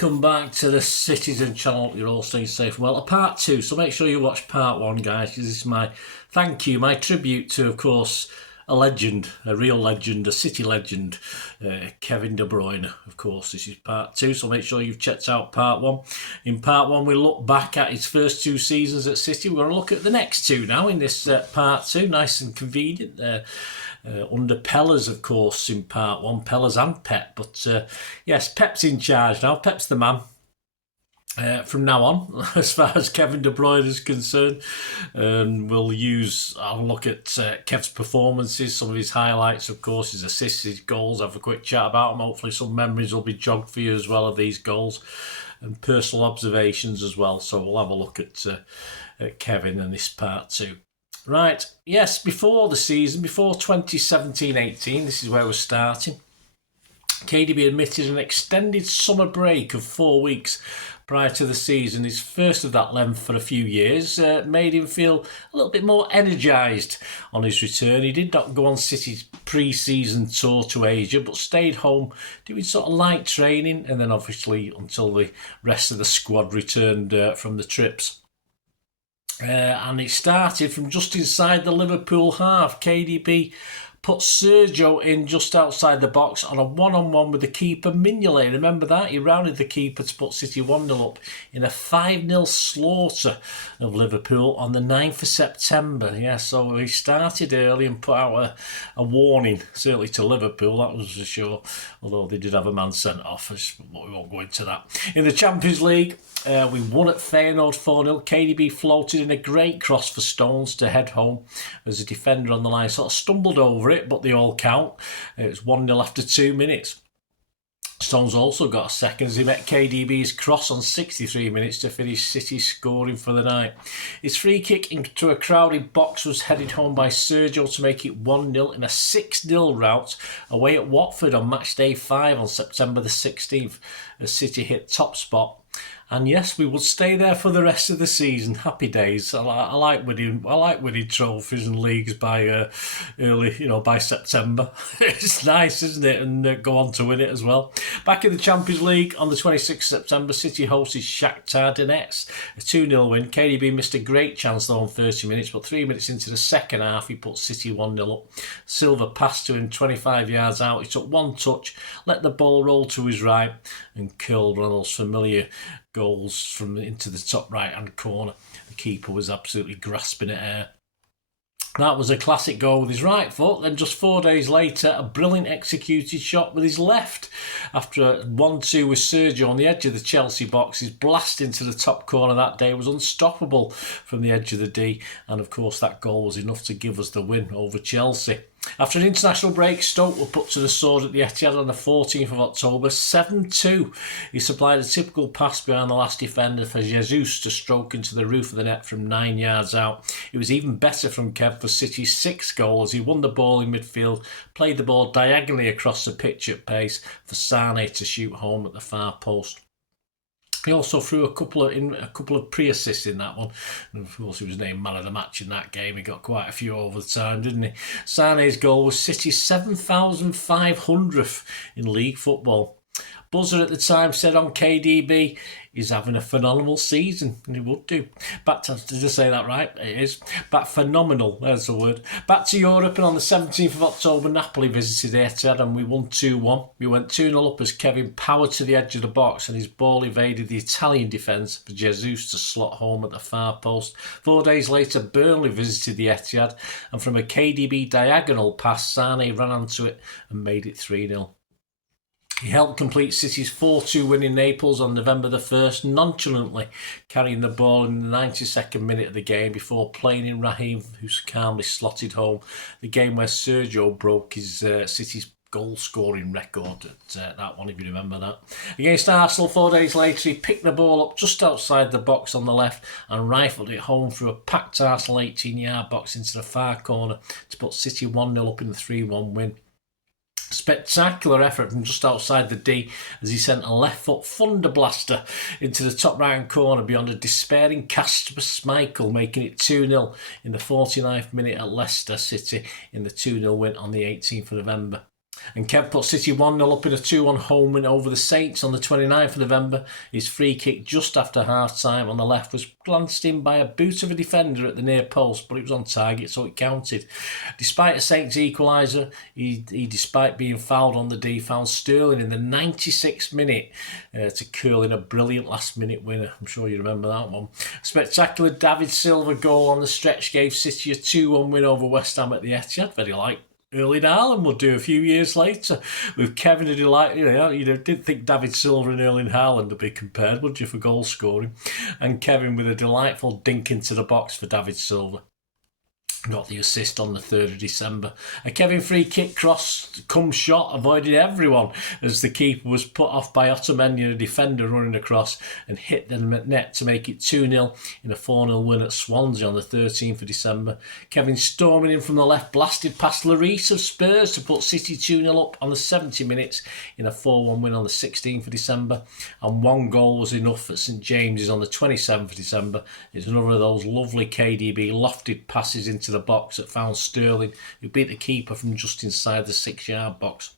welcome back to the Citizen channel. You're all staying safe and well. A part 2, so make sure you watch part 1, guys, because this is my thank you, my tribute to, of course, a legend, a real legend, a City legend, Kevin De Bruyne. Of course, this is part 2, so make sure you've checked out part 1. In part 1, we look back at his first 2 seasons at City. We're going to look at the next 2 now in this part 2, nice and convenient. Under Pellers, of course, in part 1, Pellers and Pep. But yes, Pep's in charge now. Pep's the man. From now on, as far as Kevin De Bruyne is concerned, I'll look at Kev's performances, some of his highlights, of course, his assists, his goals, have a quick chat about them. Hopefully some memories will be jogged for you as well of these goals and personal observations as well. So we'll have a look at Kevin in this part 2. Right, yes, before the season, before 2017-18, this is where we're starting. KDB admitted an extended summer break of 4 weeks prior to the season, his first of that length for a few years, made him feel a little bit more energised on his return. He did not go on City's pre-season tour to Asia, but stayed home doing sort of light training, and then obviously until the rest of the squad returned from the trips. And it started from just inside the Liverpool half. KDB put Sergio in just outside the box on a one-on-one with the keeper, Mignolet. Remember that? He rounded the keeper to put City 1-0 up in a 5-0 slaughter of Liverpool on the 9th of September. Yeah, so he started early and put out a warning, certainly to Liverpool, that was for sure, although they did have a man sent off, but we won't go into that. In the Champions League, we won at Feyenoord 4-0. KDB floated in a great cross for Stones to head home as a defender on the line sort of stumbled over it, but they all count. It was 1-0 after 2 minutes. Stones also got a second as he met KDB's cross on 63 minutes to finish City scoring for the night. His free kick into a crowded box was headed home by Sergio to make it 1-0 in a 6-0 rout away at Watford on match day 5 on September the 16th as City hit top spot. And yes, we would stay there for the rest of the season. Happy days. I like winning trophies and leagues by by September. It's nice, isn't it? And go on to win it as well. Back in the Champions League on the 26th of September, City hosted Shakhtar Donetsk. A 2-0 win. KDB missed a great chance though on 30 minutes, but 3 minutes into the second half, he put City 1-0 up. Silva passed to him 25 yards out. He took one touch, let the ball roll to his right, and curled one of those familiar goals from into the top right hand corner. The keeper was absolutely grasping at air. That was a classic goal with his right foot. Then just 4 days later, a brilliant executed shot with his left. After a 1-2 with Sergio on the edge of the Chelsea box, his blast into the top corner that day was unstoppable from the edge of the D. And of course, that goal was enough to give us the win over Chelsea. After an international break, Stoke were put to the sword at the Etihad on the 14th of October, 7-2. He supplied a typical pass behind the last defender for Jesus to stroke into the roof of the net from 9 yards out. It was even better from Kev for City's 6th goal as he won the ball in midfield, played the ball diagonally across the pitch at pace for Sane to shoot home at the far post. He also threw a couple of pre-assists in that one. And of course, he was named man of the match in that game. He got quite a few over the time, didn't he? Sane's goal was City's 7,500th in league football. Buzzer at the time said on KDB, he's having a phenomenal season, and he would do. Back to, did I say that right? It is. Back phenomenal, there's the word. Back to Europe, and on the 17th of October, Napoli visited Etihad, and we won 2-1. We went 2-0 up as Kevin powered to the edge of the box, and his ball evaded the Italian defence for Jesus to slot home at the far post. 4 days later, Burnley visited the Etihad, and from a KDB diagonal pass, Sane ran onto it and made it 3-0. He helped complete City's 4-2 win in Naples on November the 1st, nonchalantly carrying the ball in the 92nd minute of the game before playing in Raheem, who calmly slotted home. The game where Sergio broke his City's goal-scoring record at that one, if you remember that. Against Arsenal 4 days later, he picked the ball up just outside the box on the left and rifled it home through a packed Arsenal 18-yard box into the far corner to put City 1-0 up in the 3-1 win. Spectacular effort from just outside the D as he sent a left foot thunder blaster into the top right hand corner beyond a despairing Kasper Schmeichel, making it 2-0 in the 49th minute at Leicester City in the 2-0 win on the 18th of November. And Kev put City 1-0 up in a 2-1 home win over the Saints on the 29th of November. His free kick just after half-time on the left was glanced in by a boot of a defender at the near post, but it was on target, so it counted. Despite a Saints equaliser, despite being fouled on the D, found Sterling in the 96th minute to curl in a brilliant last-minute winner. I'm sure you remember that one. A spectacular David Silva goal on the stretch gave City a 2-1 win over West Ham at the Etihad. Very like Erling Haaland would do a few years later with Kevin a delight. You didn't think David Silva and Erling Haaland would be compared, would you, for goal scoring? And Kevin with a delightful dink into the box for David Silva. Got the assist on the 3rd of December. A Kevin free kick cross come shot avoided everyone as the keeper was put off by Otamendi and a defender running across and hit the net to make it 2-0 in a 4-0 win at Swansea on the 13th of December. Kevin storming in from the left blasted past Lloris of Spurs to put City 2-0 up on the 70 minutes in a 4-1 win on the 16th of December. And one goal was enough at St James's on the 27th of December. It's another of those lovely KDB lofted passes into the box that found Sterling, who beat the keeper from just inside the 6-yard box.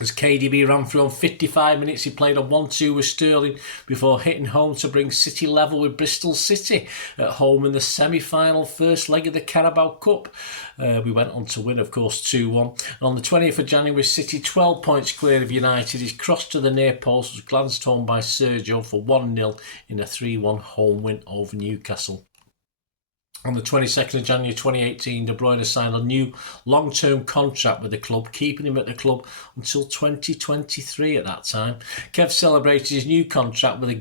As KDB ran through on 55 minutes, he played a 1-2 with Sterling before hitting home to bring City level with Bristol City at home in the semi-final first leg of the Carabao Cup. We went on to win, of course, 2-1. And on the 20th of January, City 12 points clear of United. His cross to the near post was glanced home by Sergio for 1-0 in a 3-1 home win over Newcastle. On the 22nd of January 2018, De Bruyne signed a new long-term contract with the club, keeping him at the club until 2023 at that time. Kev celebrated his new contract with a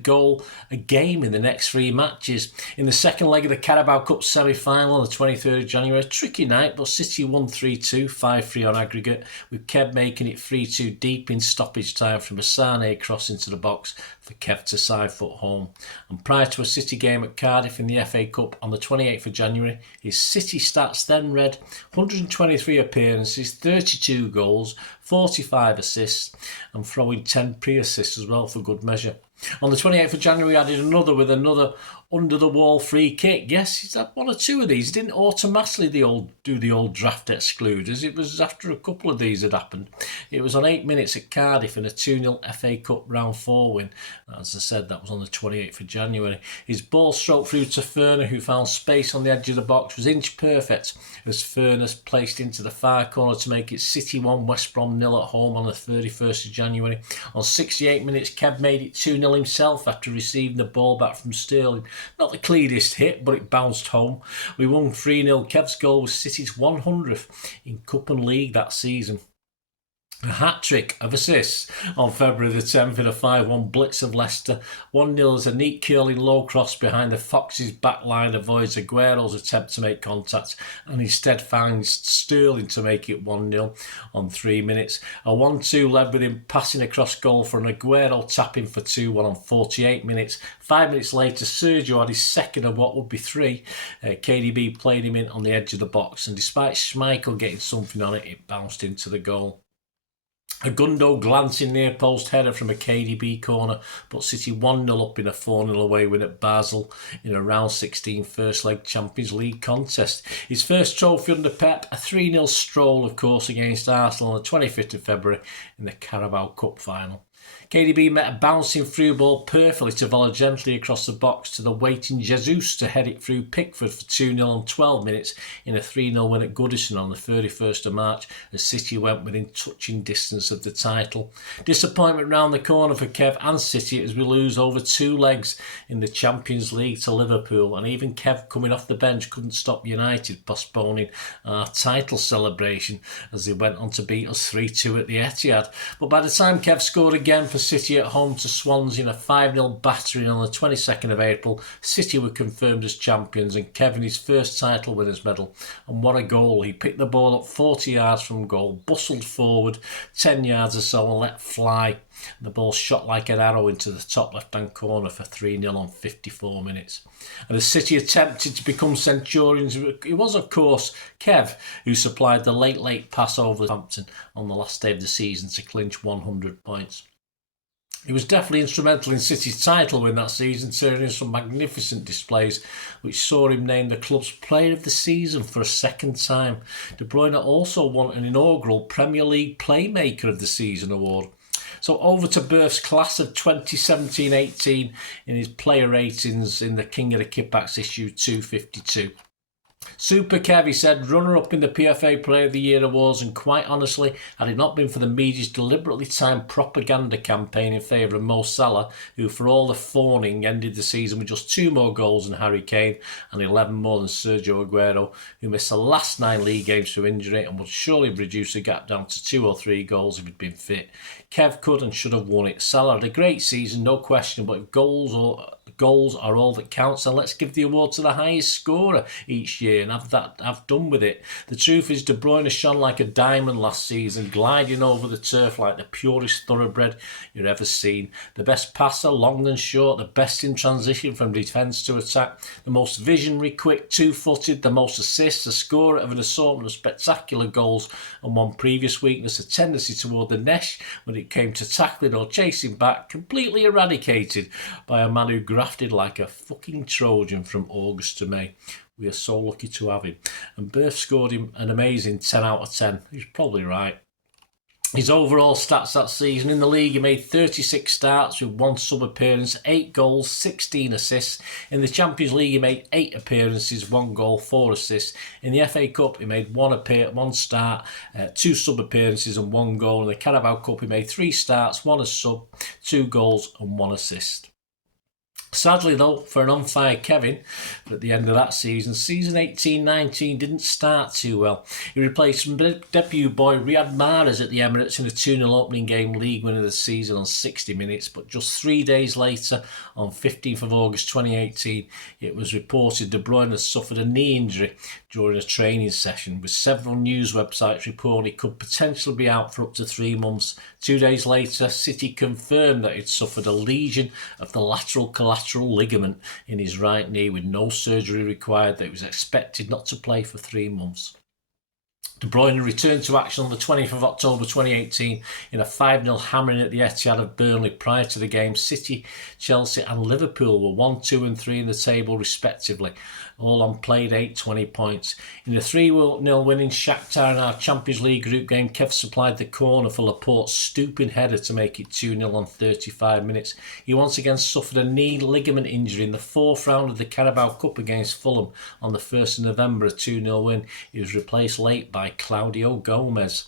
game in the next 3 matches. In the second leg of the Carabao Cup semi-final on the 23rd of January, a tricky night, but City won 3-2, 5-3 on aggregate, with Kev making it 3-2 deep in stoppage time from a Sané cross into the box for Kev to side foot home. And prior to a City game at Cardiff in the FA Cup on the 28th of January, his City stats then read 123 appearances, 32 goals, 45 assists, and throwing 10 pre-assists as well for good measure. On the 28th of January, he added another under-the-wall free kick. Yes, he's had 1 or 2 of these. He didn't automatically do the old draft excluders. It was after a couple of these had happened. It was on 8 minutes at Cardiff in a 2-0 FA Cup round 4 win. As I said, that was on the 28th of January. His ball stroke through to Ferner, who found space on the edge of the box, was inch perfect as Ferner placed into the far corner to make it City 1, West Brom 0 at home on the 31st of January. On 68 minutes, Kev made it 2-0 himself after receiving the ball back from Sterling. Not the cleanest hit, but it bounced home. We won 3-0. Kev's goal was City's 100th in Cup and League that season. A hat-trick of assists on February the 10th in a 5-1 blitz of Leicester. 1-0 as a neat curling low cross behind the Foxes' back line avoids Aguero's attempt to make contact and instead finds Sterling to make it 1-0 on 3 minutes. A 1-2 led with him passing across goal for an Aguero tapping for 2-1 on 48 minutes. 5 minutes later, Sergio had his second of what would be 3. KDB played him in on the edge of the box, and despite Schmeichel getting something on it, it bounced into the goal. A Gundo glancing near post header from a KDB corner put City 1-0 up in a 4-0 away win at Basel in a round 16 first leg Champions League contest. His first trophy under Pep, a 3-0 stroll of course against Arsenal on the 25th of February in the Carabao Cup final. KDB met a bouncing through ball perfectly to volley gently across the box to the waiting Jesus to head it through Pickford for 2-0 on 12 minutes in a 3-0 win at Goodison on the 31st of March as City went within touching distance of the title. Disappointment round the corner for Kev and City as we lose over 2 legs in the Champions League to Liverpool, and even Kev coming off the bench couldn't stop United postponing our title celebration as they went on to beat us 3-2 at the Etihad. But by the time Kev scored again for City at home to Swansea in a 5-0 battering on the 22nd of April, City were confirmed as champions and Kevin his first title winner's medal. And what a goal. He picked the ball up 40 yards from goal, bustled forward 10 yards or so and let fly. The ball shot like an arrow into the top left-hand corner for 3-0 on 54 minutes. And as City attempted to become Centurions, it was, of course, Kev who supplied the late pass over Hampton on the last day of the season to clinch 100 points. He was definitely instrumental in City's title win that season, turning in some magnificent displays, which saw him named the club's Player of the Season for a second time. De Bruyne also won an inaugural Premier League Playmaker of the Season award. So over to Berth's class of 2017-18 in his player ratings in the King of the Kippax issue 252. Super Kev, he said, runner-up in the PFA Player of the Year awards, and quite honestly, had it not been for the media's deliberately timed propaganda campaign in favour of Mo Salah, who for all the fawning ended the season with just 2 more goals than Harry Kane and 11 more than Sergio Aguero, who missed the last 9 league games through injury and would surely have reduced the gap down to 2 or 3 goals if he'd been fit. Kev could and should have won it. Salah had a great season, no question, but if goals are all that counts, then let's give the award to the highest scorer each year and have done with it. The truth is, De Bruyne shone like a diamond last season, gliding over the turf like the purest thoroughbred you've ever seen. The best passer, long and short, the best in transition from defence to attack, the most visionary, quick, two-footed, the most assists, the scorer of an assortment of spectacular goals, and one previous weakness, a tendency toward the nesh when it came to tackling or chasing back, completely eradicated by a man who grafted like a fucking Trojan from August to May. We are so lucky to have him. And Berth scored him an amazing 10 out of 10. He's probably right. His overall stats that season in the league, he made 36 starts with 1 sub-appearance, 8 goals, 16 assists. In the Champions League, he made 8 appearances, 1 goal, 4 assists. In the FA Cup, he made 1 start, 2 sub-appearances and 1 goal. In the Carabao Cup, he made 3 starts, 1 as sub, 2 goals and 1 assist. Sadly though, for an on-fire Kevin, at the end of that season 18-19 didn't start too well. He replaced some debut boy Riyad Mahrez at the Emirates in a 2-0 opening game, league winner of the season on 60 minutes, but just 3 days later, on 15th of August 2018, it was reported De Bruyne had suffered a knee injury during a training session, with several news websites reporting he could potentially be out for up to 3 months. 2 days later, City confirmed that he'd suffered a lesion of the lateral collateral ligament in his right knee with no surgery required, that he was expected not to play for 3 months. De Bruyne returned to action on the 20th of October 2018 in a 5-0 hammering at the Etihad of Burnley. Prior to the game, City, Chelsea and Liverpool were 1, 2 and 3 in the table respectively, all on played 8-20 points. In a 3-0 win in Shakhtar in our Champions League group game, Kev supplied the corner for Laporte's stooping header to make it 2-0 on 35 minutes. He once again suffered a knee ligament injury in the 4th round of the Carabao Cup against Fulham on the 1st of November, a 2-0 win. He was replaced late by Claudio Gomez.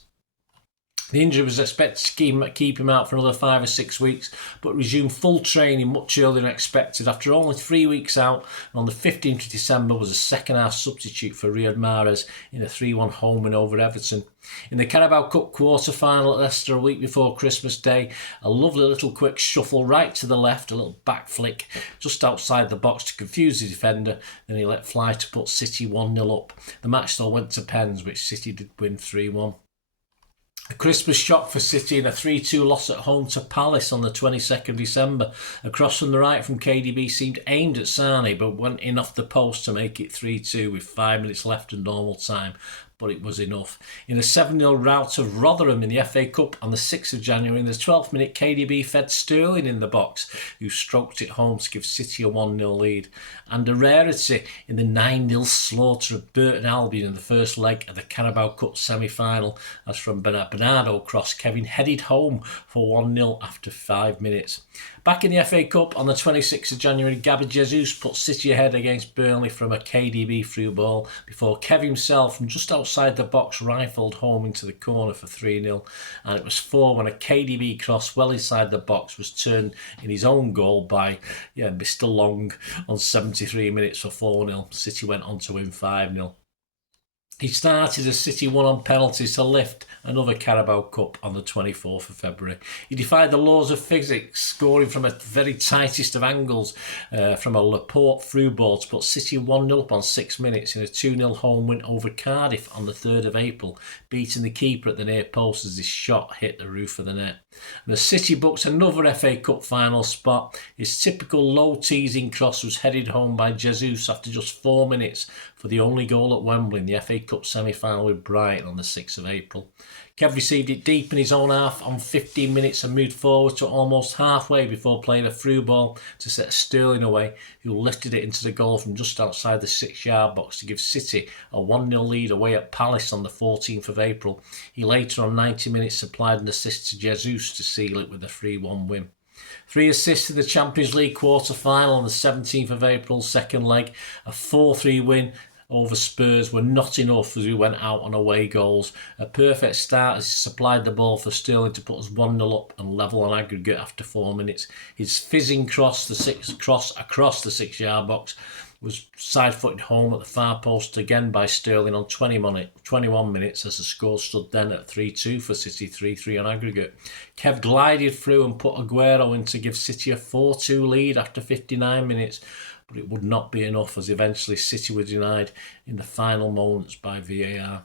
The injury was expected to keep him out for another 5 or 6 weeks, but resumed full training much earlier than expected. After only 3 weeks out, on the 15th of December was a second-half substitute for Riyad Mahrez in a 3-1 home win over Everton. In the Carabao Cup quarter-final at Leicester a week before Christmas Day, a lovely little quick shuffle right to the left, a little back flick just outside the box to confuse the defender, then he let fly to put City 1-0 up. The match though went to pens, which City did win 3-1. A Christmas shock for City in a 3-2 loss at home to Palace on the 22nd of December. A cross from the right from KDB seemed aimed at Sane, but went in off the post to make it 3-2 with 5 minutes left in normal time. But it was enough. In a 7-0 rout of Rotherham in the FA Cup on the 6th of January, in the 12th minute, KDB fed Sterling in the box, who stroked it home to give City a 1-0 lead. And a rarity in the 9-0 slaughter of Burton Albion in the first leg of the Carabao Cup semi-final, as from Bernardo cross, Kevin headed home for 1-0 after 5 minutes. Back in the FA Cup on the 26th of January, Gabriel Jesus put City ahead against Burnley from a KDB through ball before Kev himself from just outside the box rifled home into the corner for 3-0, and it was 4 when a KDB cross well inside the box was turned in his own goal by Mr. Long on 73 minutes for 4-0. City went on to win 5-0. He started as City won on penalties to lift another Carabao Cup on the 24th of February. He defied the laws of physics, scoring from a very tightest of angles from a Laporte through ball to put City 1-0 up on 6 minutes in a 2-0 home win over Cardiff on the 3rd of April, beating the keeper at the near post as his shot hit the roof of the net. And the City booked another FA Cup final spot. His typical low teasing cross was headed home by Jesus after just 4 minutes for the only goal at Wembley in the FA Cup semi-final with Brighton on the 6th of April. Kev received it deep in his own half on 15 minutes and moved forward to almost halfway before playing a through ball to set Sterling away, who lifted it into the goal from just outside the 6-yard box to give City a 1-0 lead away at Palace on the 14th of April. He later on 90 minutes supplied an assist to Jesus to seal it with a 3-1 win. 3 assists in the Champions League quarter-final on the 17th of April, second leg, a 4-3 win over Spurs were not enough as we went out on away goals. A perfect start as he supplied the ball for Sterling to put us 1-0 up and level on aggregate after 4 minutes. His fizzing cross across the 6-yard box was side-footed home at the far post again by Sterling on 21 minutes as the score stood then at 3-2 for City, 3-3 on aggregate. Kev glided through and put Aguero in to give City a 4-2 lead after 59 minutes. But it would not be enough as eventually City were denied in the final moments by VAR.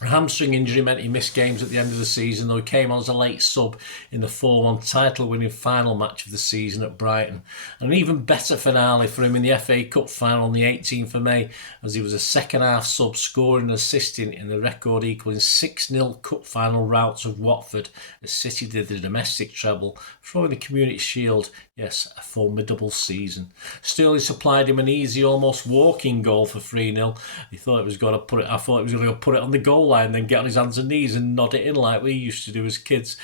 A hamstring injury meant he missed games at the end of the season, though he came on as a late sub in the 4-1 title-winning final match of the season at Brighton. And an even better finale for him in the FA Cup final on the 18th of May, as he was a second-half sub, scoring and assisting in the record-equalling 6-0 cup final rout of Watford as City did the domestic treble, throwing the Community Shield. Yes, a formidable season. Sterling supplied him an easy, almost walking goal for 3-0. I thought it was going to put it on the goal line, then get on his hands and knees and nod it in like we used to do as kids.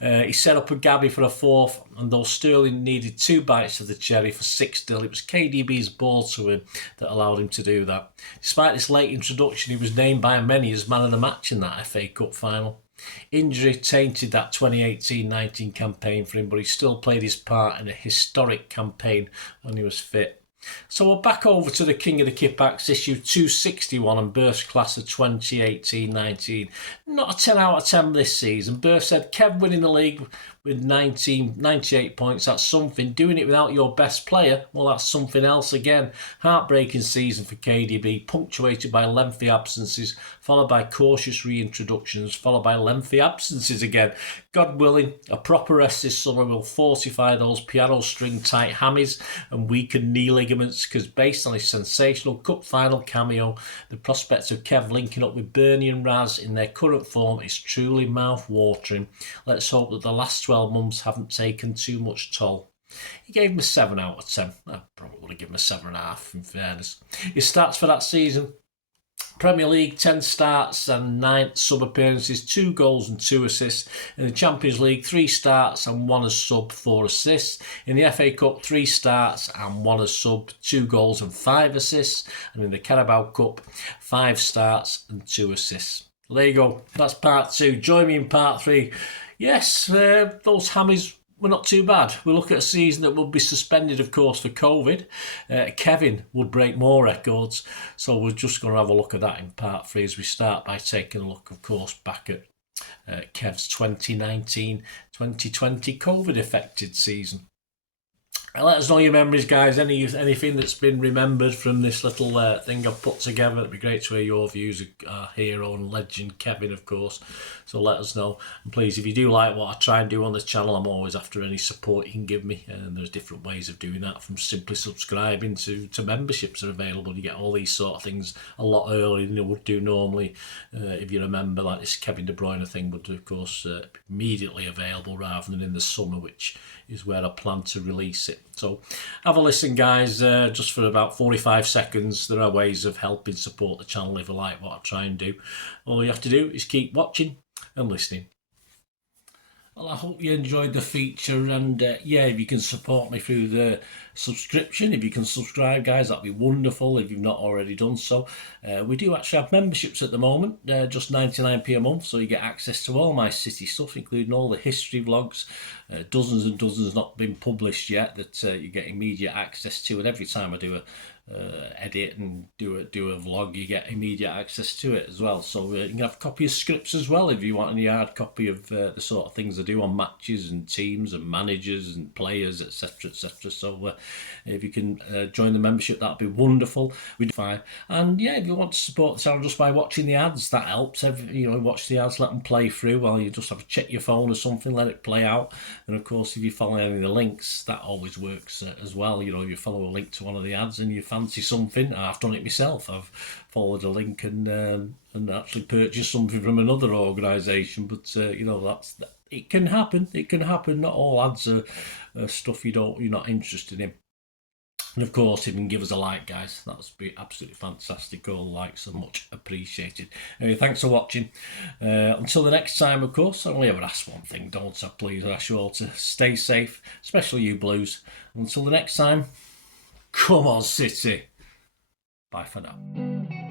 He set up a Gabby for a fourth, and though Sterling needed 2 bites of the cherry for 6-0, it was KDB's ball to him that allowed him to do that. Despite this late introduction, he was named by many as man of the match in that FA Cup final. Injury tainted that 2018-19 campaign for him, but he still played his part in a historic campaign when he was fit. So we're back over to the King of the Kippax, issue 261 and Birth's class of 2018-19. Not a 10 out of 10 this season. Birth said, Kev winning the league with 98 points, that's something. Doing it without your best player, well, that's something else again. Heartbreaking season for KDB, punctuated by lengthy absences, followed by cautious reintroductions, followed by lengthy absences again. God willing, a proper rest this summer will fortify those piano string tight hammies and weaken knee ligaments, because based on his sensational cup final cameo, the prospect of Kev linking up with Bernie and Raz in their current form is truly mouth-watering. Let's hope that the last 12 months haven't taken too much toll. He gave him a 7 out of 10. I probably would have given him a 7.5 in fairness. His stats for that season: Premier League, 10 starts and 9 sub-appearances, 2 goals and 2 assists. In the Champions League, 3 starts and 1 as sub, 4 assists. In the FA Cup, 3 starts and 1 as sub, 2 goals and 5 assists. And in the Carabao Cup, 5 starts and 2 assists. Well, there you go. That's part 2. Join me in part 3. Yes, those hammies were not too bad. We look at a season that will be suspended, of course, for COVID. Kevin would break more records, so we're just going to have a look at that in part 3 as we start by taking a look, of course, back at Kev's 2019-2020 COVID-affected season. Let us know your memories, guys. Anything that's been remembered from this little thing I've put together. It'd be great to hear your views of our hero and legend, Kevin, of course. So let us know. And please, if you do like what I try and do on this channel, I'm always after any support you can give me. And there's different ways of doing that, from simply subscribing to memberships are available. You get all these sort of things a lot earlier than you would do normally. If you remember, like this Kevin De Bruyne thing would, of course, immediately available rather than in the summer, which is where I plan to release it. So have a listen, guys, just for about 45 seconds. There are ways of helping support the channel if you like what I try and do. All you have to do is keep watching and listening. Well, I hope you enjoyed the feature, and yeah, if you can support me through the subscription, if you can subscribe, guys, that'd be wonderful if you've not already done so. We do actually have memberships at the moment, just 99p a month, so you get access to all my City stuff, including all the history vlogs, dozens and dozens not been published yet that you get immediate access to, and every time I do a edit and do a vlog, you get immediate access to it as well. So you can have a copy of scripts as well if you want any hard copy of the sort of things I do on matches and teams and managers and players, etc, etc. So If you can join the membership, that'd be wonderful. We'd fine. And yeah, if you want to support the channel just by watching the ads, that helps. You know, watch the ads, let them play through while you just have to check your phone or something, let it play out. And of course, if you follow any of the links, that always works as well. You know, if you follow a link to one of the ads and you fancy something, I've done it myself. I've followed a link and actually purchased something from another organisation. But you know, it can happen. It can happen. Not all ads are stuff you're not interested in. And of course, if you can give us a like, guys, that would be absolutely fantastic. All likes are much appreciated. Anyway, thanks for watching. Until the next time, of course, I only ever ask one thing, don't I? Please, I ask you all to stay safe, especially you Blues. Until the next time, come on, City. Bye for now.